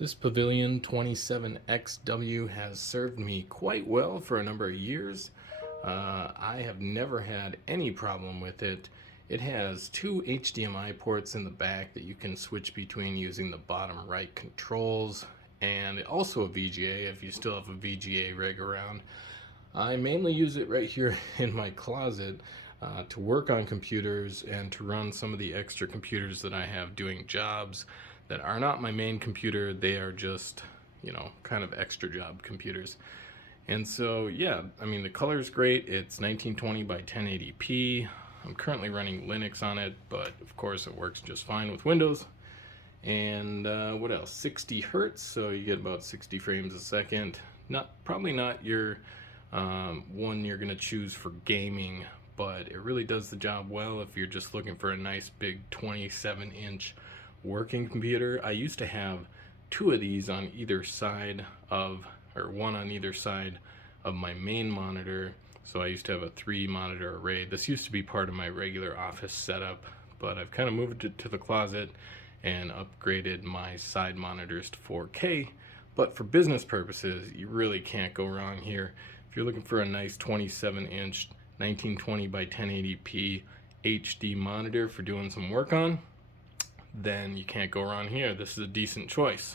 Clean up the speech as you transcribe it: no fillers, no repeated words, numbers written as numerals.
This Pavilion 27xw has served me quite well for a number of years. I have never had any problem with it. It has two HDMI ports in the back that you can switch between using the bottom right controls, and also a VGA if you still have a VGA rig around. I mainly use it right here in my closet to work on computers and to run some of the extra computers that I have doing jobs that are not my main computer. They are just, kind of extra job computers. And so, yeah, I mean, the color is great. It's 1920 by 1080p. I'm currently running Linux on it, but of course it works just fine with Windows. And what else? 60 hertz, so you get about 60 frames a second. Probably not your one you're gonna choose for gaming, but it really does the job well if you're just looking for a nice big 27-inch working computer. I used to have two of these on either side of, or one on either side of my main monitor. So I used to have a 3-monitor array. This used to be part of my regular office setup, but I've kind of moved it to the closet and upgraded my side monitors to 4K. But for business purposes, you really can't go wrong here. If you're looking for a nice 27-inch 1920 by 1080p HD monitor for doing some work on, then you can't go wrong here. This is a decent choice.